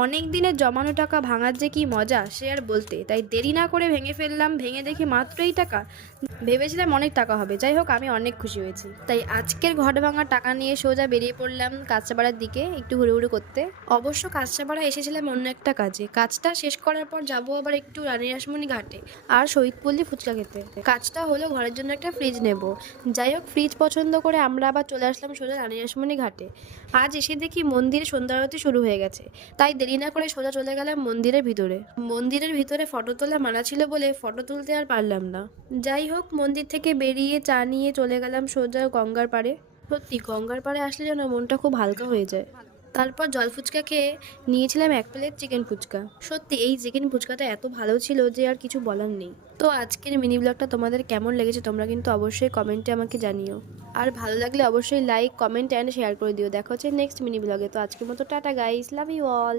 অনেক দিনের জমানো টাকা ভাঙার যে কি মজা সে আর বলতে, তাই দেরি না করে ভেঙে ফেললাম। ভেঙে দেখি মাত্র এই টাকা। ভেবেছিলাম অনেক টাকা হবে, যাই হোক আমি অনেক খুশি হয়েছি। তাই আজকের ঘট ভাঙা টাকা নিয়ে সোজা বেরিয়ে পড়লাম কাঁচরাপাড়ার দিকে একটু ঘুরে করতে। অবশ্য কাঁচরাপাড়া এসেছিলাম অন্য একটা কাজে, কাজটা শেষ করার পর যাবো আবার একটু রানী রাসমণি ঘাটে আর শহীদপল্লী ফুচকা খেতে। কাজটা হলো ঘরের জন্য একটা ফ্রিজ নেব। যাই হোক ফ্রিজ পছন্দ করে আমরা আবার চলে আসলাম সোজা রানী রাসমণি ঘাটে। আজ এসে দেখি মন্দিরে সন্ধ্যা আরতি শুরু হয়ে গেছে, তাই দেরি না করে সোজা চলে গেলাম মন্দিরের ভিতরে। মন্দিরের ভিতরে ফটো তোলা মানা ছিল বলে ফটো তুলতে আর পারলাম না। যাই হোক মন্দির থেকে বেরিয়ে চা নিয়ে চলে গেলাম সোজা গঙ্গার পাড়ে। সত্যি গঙ্গার পাড়ে আসলে যেন মনটা খুব হালকা হয়ে যায়। তারপর জল ফুচকা খেয়ে নিয়েছিলাম 1 প্লেট চিকেন ফুচকা। সত্যি এই চিকেন ফুচকাটা এত ভালো ছিল যে আর কিছু বলার নেই। তো আজকের মিনি ব্লগটা তোমাদের কেমন লেগেছে তোমরা কিন্তু অবশ্যই কমেন্টে আমাকে জানিও। আর ভালো লাগলে অবশ্যই লাইক কমেন্ট অ্যান্ড শেয়ার করে দিও। দেখা হচ্ছে নেক্সট মিনি ব্লগে। তো আজকের মতো tata guys, love you all.